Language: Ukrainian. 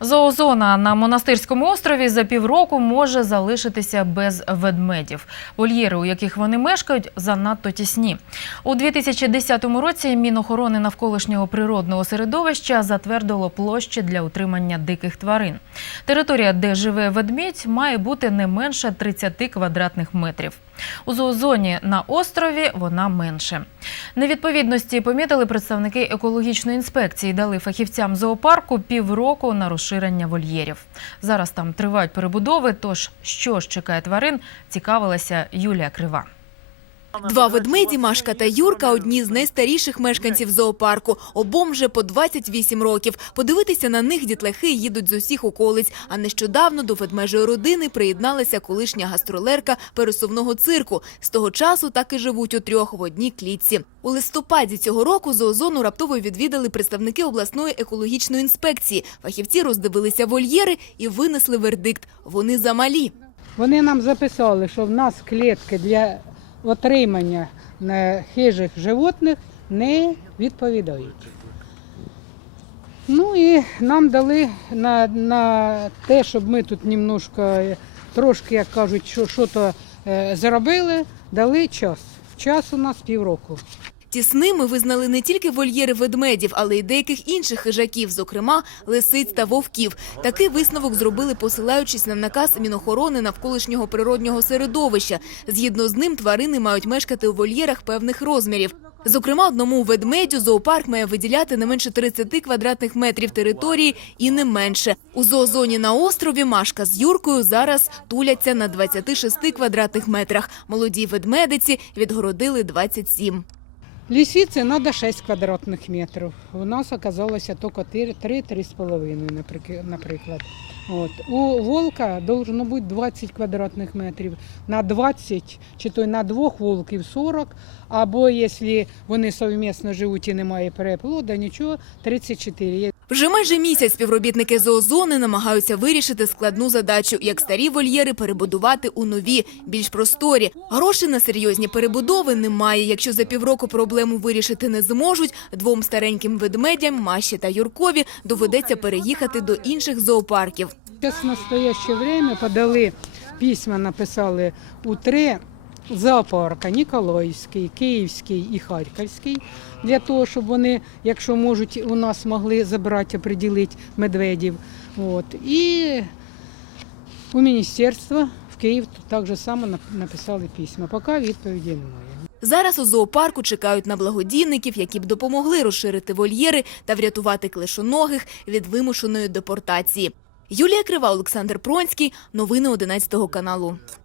Зоозона на монастирському острові за півроку може залишитися без ведмедів. Вольєри, у яких вони мешкають, занадто тісні. У 2010 році Мінохорони навколишнього природного середовища затвердило площі для утримання диких тварин. Територія, де живе ведмідь, має бути не менше 30 квадратних метрів. У зоозоні на острові вона менше. Невідповідності помітили представники екологічної інспекції. Дали фахівцям зоопарку півроку на розширення вольєрів. Зараз там тривають перебудови. Тож що ж чекає тварин, цікавилася Юлія Крива. Два ведмеді, Машка та Юрка – одні з найстаріших мешканців зоопарку. Обом вже по 28 років. Подивитися на них дітлахи їдуть з усіх околиць. А нещодавно до ведмежої родини приєдналася колишня гастролерка пересувного цирку. З того часу так і живуть у трьох в одній клітці. У листопаді цього року зоозону раптово відвідали представники обласної екологічної інспекції. Фахівці роздивилися вольєри і винесли вердикт – вони замалі. Вони нам записали, що в нас клітки для отримання хижих животних не відповідають. Ну і нам дали на, на те, щоб ми тут немножко, е, трошки, як кажуть, що, що е, зробили, дали час. Час у нас півроку. Тісними визнали не тільки вольєри ведмедів, але й деяких інших хижаків, зокрема лисиць та вовків. Такий висновок зробили, посилаючись на наказ Мінохорони навколишнього природнього середовища. Згідно з ним, тварини мають мешкати у вольєрах певних розмірів. Зокрема, одному ведмедю зоопарк має виділяти не менше 30 квадратних метрів території і не менше. У зоозоні на острові Машка з Юркою зараз туляться на 26 квадратних метрах. Молодій ведмедиці відгородили 27. Лісиці треба 6 квадратних метрів. У нас оказалося тільки 3-3,5, наприклад. От. У волка должно бути 20 квадратних метрів. На 20, чи то на двох волків 40, або якщо вони совмісно живуть і немає переплода, нічого, 34. Вже майже місяць співробітники зоозони намагаються вирішити складну задачу, як старі вольєри перебудувати у нові, більш просторі. Грошей на серйозні перебудови немає. Якщо за півроку проблему вирішити не зможуть, двом стареньким ведмедям, Маші та Юркові, доведеться переїхати до інших зоопарків. Зараз в настояще время подали письма, написали у три зоопарка Ніколаївський, Київський і Харківський, для того, щоб вони, якщо можуть, у нас могли забрати, определити медведів. От. І у міністерство в Київ так же само написали письма. Поки відповіді немає. Зараз у зоопарку чекають на благодійників, які б допомогли розширити вольєри та врятувати клишоногих від вимушеної депортації. Юлія Крива, Олександр Пронський. Новини 11 каналу.